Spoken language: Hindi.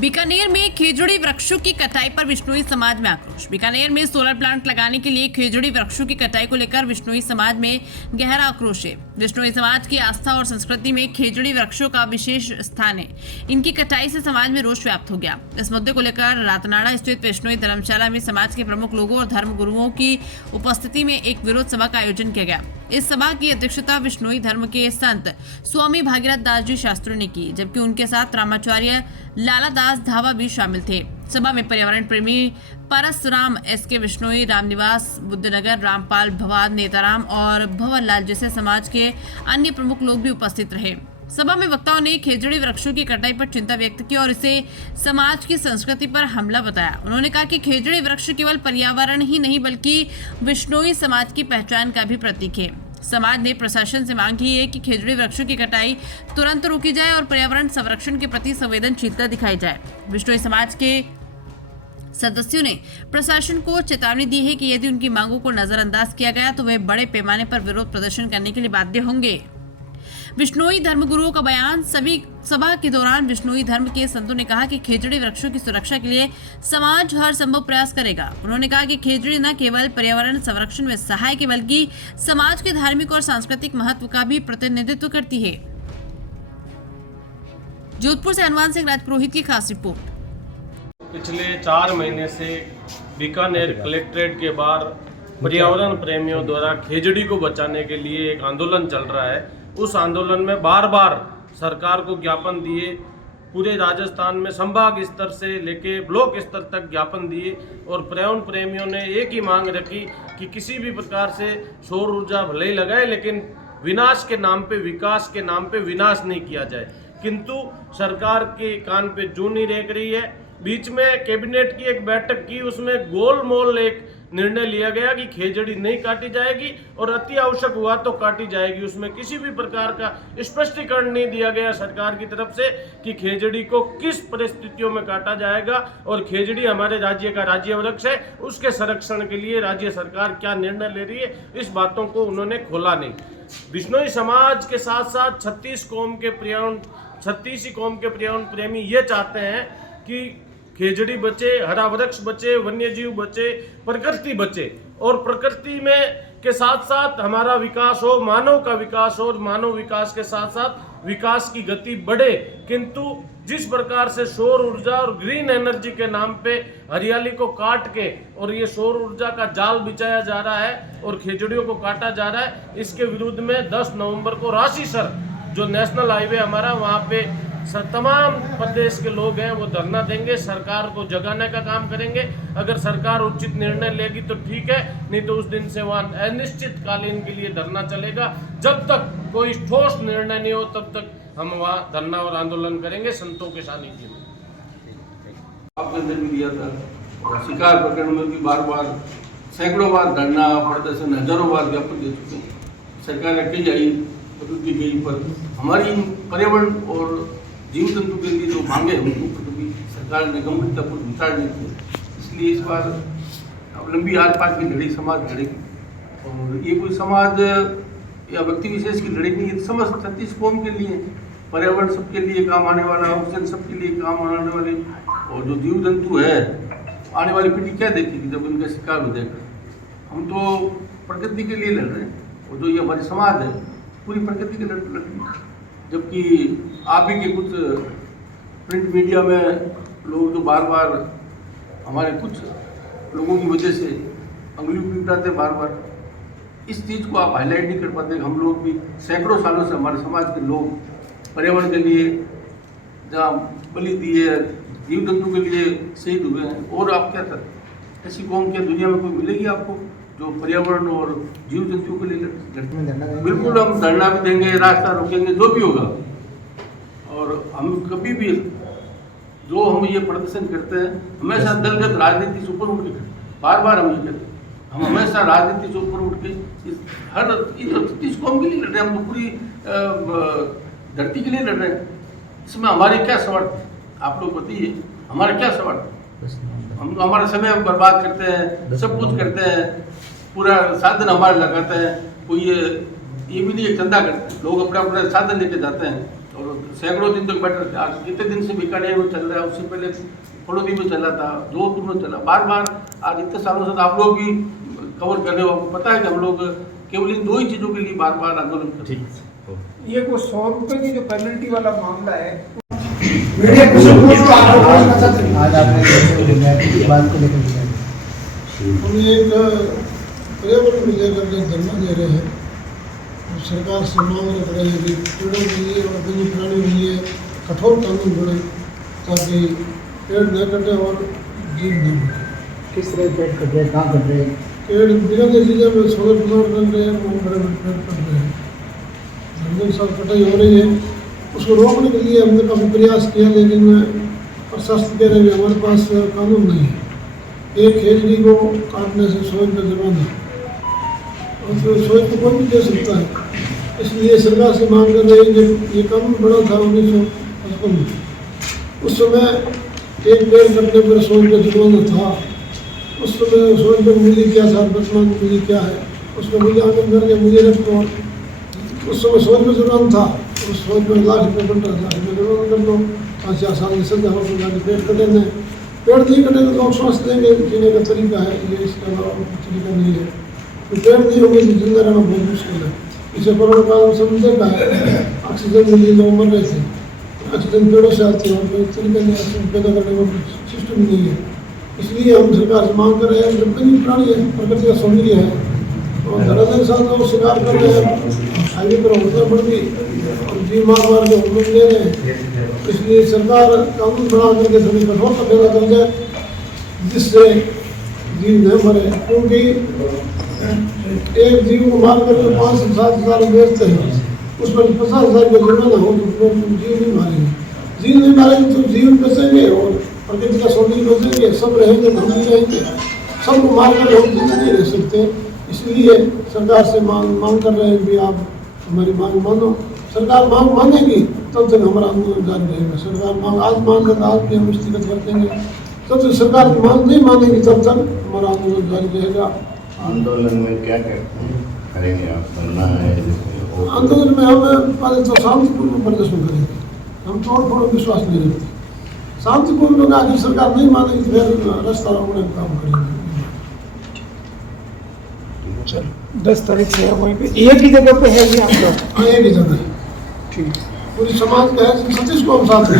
बीकानेर में खेजड़ी वृक्षों की कटाई पर विश्नोई समाज में आक्रोश। बीकानेर में सोलर प्लांट लगाने के लिए खेजड़ी वृक्षों की कटाई को लेकर विश्नोई समाज में गहरा आक्रोश है। विश्नोई समाज की आस्था और संस्कृति में खेजड़ी वृक्षों का विशेष स्थान है। इनकी कटाई से समाज में रोष व्याप्त हो गया। इस मुद्दे को लेकर रातनाड़ा स्थित विश्नोई धर्मशाला में समाज के प्रमुख लोगों और धर्म गुरुओं की उपस्थिति में एक विरोध सभा का आयोजन किया गया। इस सभा की अध्यक्षता विश्नोई धर्म के संत स्वामी भागीरथ दास जी शास्त्री ने की, जबकि उनके साथ रामाचार्य लाला दास धावा भी शामिल थे। सभा में पर्यावरण प्रेमी परसराम एसके विश्नोई, रामनिवास बुद्धनगर, रामपाल भवाद, नेताराम और भंवर लाल जैसे समाज के अन्य प्रमुख लोग भी उपस्थित रहे। सभा में वक्ताओं ने खेजड़ी वृक्षों की कटाई पर चिंता व्यक्त की और इसे समाज की संस्कृति पर हमला बताया। उन्होंने कहा कि खेजड़ी वृक्ष केवल पर्यावरण ही नहीं बल्कि विश्नोई समाज की पहचान का भी प्रतीक है। समाज ने प्रशासन से मांग की है कि खेजड़ी वृक्षों की कटाई तुरंत रोकी जाए और पर्यावरण संरक्षण के प्रति संवेदनशीलता दिखाई जाए। विश्नोई समाज के सदस्यों ने प्रशासन को चेतावनी दी है कि यदि उनकी मांगों को नजरअंदाज किया गया तो वे बड़े पैमाने पर विरोध प्रदर्शन करने के लिए बाध्य होंगे। विश्नोई धर्मगुरुओं का बयान। सभा के दौरान विश्नोई धर्म के संतों ने कहा कि खेजड़ी वृक्षों की सुरक्षा के लिए समाज हर संभव प्रयास करेगा। उन्होंने कहा कि खेजड़ी न केवल पर्यावरण संरक्षण में सहायक है बल्कि समाज के धार्मिक और सांस्कृतिक महत्व का भी प्रतिनिधित्व करती है। जोधपुर से हनुमान सिंह राजपुरोहित की खास रिपोर्ट। पिछले 4 महीने से बीकानेर कलेक्ट्रेट के बाहर पर्यावरण प्रेमियों द्वारा खेजड़ी को बचाने के लिए एक आंदोलन चल रहा है। उस आंदोलन में बार बार सरकार को ज्ञापन दिए, पूरे राजस्थान में संभाग स्तर से लेके ब्लॉक स्तर तक ज्ञापन दिए और पर्यावरण प्रेमियों ने एक ही मांग रखी कि किसी भी प्रकार से सौर ऊर्जा भले ही लगाए लेकिन विनाश के नाम पे, विकास के नाम पे विनाश नहीं किया जाए। किंतु सरकार के कान पे जूं नहीं रेंग रही है। बीच में कैबिनेट की एक बैठक की, उसमें गोलमोल एक निर्णय लिया गया कि खेजड़ी नहीं काटी जाएगी और अति आवश्यक हुआ तो काटी जाएगी। उसमें किसी भी प्रकार का स्पष्टीकरण नहीं दिया गया सरकार की तरफ से कि खेजड़ी को किस परिस्थितियों में काटा जाएगा और खेजड़ी हमारे राज्य का राज्य वृक्ष है, उसके संरक्षण के लिए राज्य सरकार क्या निर्णय ले रही है, इस बातों को उन्होंने खोला नहीं। विश्नोई समाज के साथ साथ 36 कौम के पर्यावरण प्रेमी ये चाहते हैं कि खेजड़ी बचे, हरा वृक्ष बचे, वन्यजीव बचे, प्रकृति बचे और प्रकृति में के साथ साथ हमारा विकास हो, मानव का विकास हो और मानव विकास के साथ साथ विकास की गति बढ़े। किंतु जिस प्रकार से सौर ऊर्जा और ग्रीन एनर्जी के नाम पे हरियाली को काट के और ये सौर ऊर्जा का जाल बिछाया जा रहा है और खेजड़ियों को काटा जा रहा है, इसके विरुद्ध में 10 नवंबर को राशीसर जो नेशनल हाईवे हमारा, वहाँ पे तमाम प्रदेश के लोग हैं वो धरना देंगे, सरकार को जगाने का काम करेंगे। अगर सरकार उचित निर्णय लेगी तो ठीक है, नहीं तो उस दिन से वहाँ अनिश्चितकालीन के लिए धरना चलेगा। जब तक कोई ठोस निर्णय नहीं हो तब तक हम वहाँ धरना और आंदोलन करेंगे संतों के सानिध्य में। आपके अंदर भी दिया था और शिकार प्रकरण में भी बार बार सैकड़ों बार धरना प्रदर्शन, हजारों बार ज्ञापन दे चुके हैं। सरकार कई आई बदलती गई, पर हमारी पर्यावरण और जीव जंतु के लिए जो मांगे हैं उनको कभी सरकार ने गंभीरतापूर्वक विचार नहीं किया। इसलिए इस बार अब लंबी आर पार की लड़ाई समाज लड़ेगी और ये कोई समाज या व्यक्ति विशेष की लड़ाई नहीं है, समस्त 36 कौम के लिए, पर्यावरण सबके लिए काम आने वाला, ऑक्सीजन सबके लिए काम आने वाले और जो जीव जंतु है आने वाली पीढ़ी क्या देखेगी जब उनका शिकार हो जाएगा। हम तो प्रकृति के लिए लड़ रहे हैं और जो ये हमारी समाज है पूरी प्रकृति के लड़ रही है। जबकि आप ही के कुछ प्रिंट मीडिया में लोग जो बार बार हमारे कुछ लोगों की वजह से अंगुली उठाते बार बार, इस चीज़ को आप हाईलाइट नहीं कर पाते। हम लोग भी सैकड़ों सालों से हमारे समाज के लोग पर्यावरण के लिए जहाँ बलि दिए, जीव जंतु के लिए शहीद हुए हैं। और आप क्या कर, ऐसी कौम क्या दुनिया में कोई मिलेगी आपको जो पर्यावरण और जीव जंतु के लिए लड़ते? बिल्कुल हम धरना भी देंगे, रास्ता रोकेंगे, जो भी होगा। और हम कभी भी जो हम ये प्रदर्शन करते हैं हमेशा दलगत राजनीति से ऊपर उठ के, बार बार हम ये कहते हैं, हम हमेशा राजनीति से ऊपर उठ के हर 36 कौम के लिए लड़ रहे हैं। हम तो पूरी धरती के लिए लड़ रहे हैं। इसमें हमारे क्या स्वार्थ है आप लोग बताइए, हमारा क्या स्वार्थ है? हम तो हमारा समय बर्बाद करते हैं, सब कुछ करते हैं, पूरा साधन हमारे लगाते हैं। कोई ये भी नहीं चंदा करते हैं, लोग अपना अपना साधन लेके जाते हैं और सैकड़ों दिन तक बैठे थे। आज कितने दिन से बीकानेर में चल रहा है, उससे पहले फड़ौदी में चला था, जोधपुर में चला, बार बार आज इतने सालों से आप लोग भी कवर कर रहे हो। आपको पता है कि हम लोग केवल इन 2 ही चीज़ों के लिए बार बार आंदोलन करते हैं। ये वो 100 रुपए की जो पेनल्टी वाला मामला है, आज आपने बात को लेकर हम एक पर्यावरण को लेकर के धरना दे रहे हैं। सरकार से मांग रख रहे हैं कि पेड़ों के लिए और वन्य प्राणियों के लिए कठोर कानून बने ताकि पेड़ न कटे और जीव न बने। किस तरह पेड़ कट रहे, कहाँ कट रहे? पेड़ बीकानेर जिले में सोलर प्लांट बन रहे हैं, बहुत बड़े बड़े पेड़ कट रहे हैं, जंगल सब कटाई हो रही है। उसको रोकने के लिए हमने काफ़ी प्रयास किया, लेकिन प्रशासन कह रहे हैं हमारे पास कानून नहीं है। एक खेजड़ी को काटने से 100 रुपये जुर्माना, और तो 100 रुपये कोई भी दे सकता है। इसलिए सरकार से मांग कर रहे हैं कि ये कानून बना था 1955 में, उस समय एक पेड़ कटने पर 100 रुपये जुर्माना था। उस समय 100 रुपये मूल्य क्या था, वर्तमान मूल्य क्या है, उसका मूल्यांकन करके मुझे रखो। उस समय 100 रुपये जुर्माना था, उस 100 रुपये लाख रुपये बन रहा था, जुर्माना कर लो, 5 साल में सजा हो तो पेड़ कटे नहीं, पेड़ नहीं कटे तो लोग सांस लेंगे, जीने का तरीका है ये, इसके अलावा तरीका नहीं है। तो पेड़ नहीं होंगे तो जिंदा रहना बहुत मुश्किल है। इसे कोरोना काल में सब देखा है, ऑक्सीजन के लिए लोग मर रहे थे, ऑक्सीजन पेड़ों से आती है और कोई तरीका नहीं, ऑक्सीजन पैदा करने का सिस्टम नहीं है। इसलिए हम सरकार से मांग कर रहे हैं, जब वन्य प्राणी है, प्रकृति का सौंदर्य है, और धराधर साथ लोग शिकार कर रहे हैं, हाईवे पर होटल बढ़ गई और जीव मार के हम लोग ले रहे हैं। इसलिए सरकार कानून बना करके सभी कठोर का पैदा कर जाए, जिससे जीव न मरे। क्योंकि एक जीव को मार कर 5 से 7 हज़ार बेचते हैं, उस पर 50 हज़ार का जुर्माना हो तो जीव नहीं मारेंगे। जीव नहीं मारेंगे तो जीव बचेंगे और प्रकृति का सौंदर्य बचेंगे, सब रहेंगे, हम भी रहेंगे। सबको मार कर हम जिंदा नहीं रह सकते। इसलिए सरकार से मांग कर रहे हैं कि आप हमारी मांग मानो। सरकार मांग मानेगी तब तक हमारा आंदोलन जारी रहेगा। सरकार मांग आज मान कर आज भी हम स्थगित कर देंगे, तब तक सरकार मांग नहीं मानेगी तब तक हमारा आंदोलन जारी रहेगा। आंदोलन में क्या करेंगे आप? करना है आंदोलन में हम पहले तो शांतिपूर्ण प्रदर्शन करेंगे, हम तोड़ फोड़ विश्वास नहीं रखते। शांतिपूर्ण आखिर सरकार नहीं मानेगी तो फिर रास्ता रोकने का काम करेंगे। 10 तारीख से है वहीं पे, एक ही जगह पे है ये आप लोग? हाँ, एक ही जगह है, ठीक। पूरी समाज का है, 36 को हम साथ में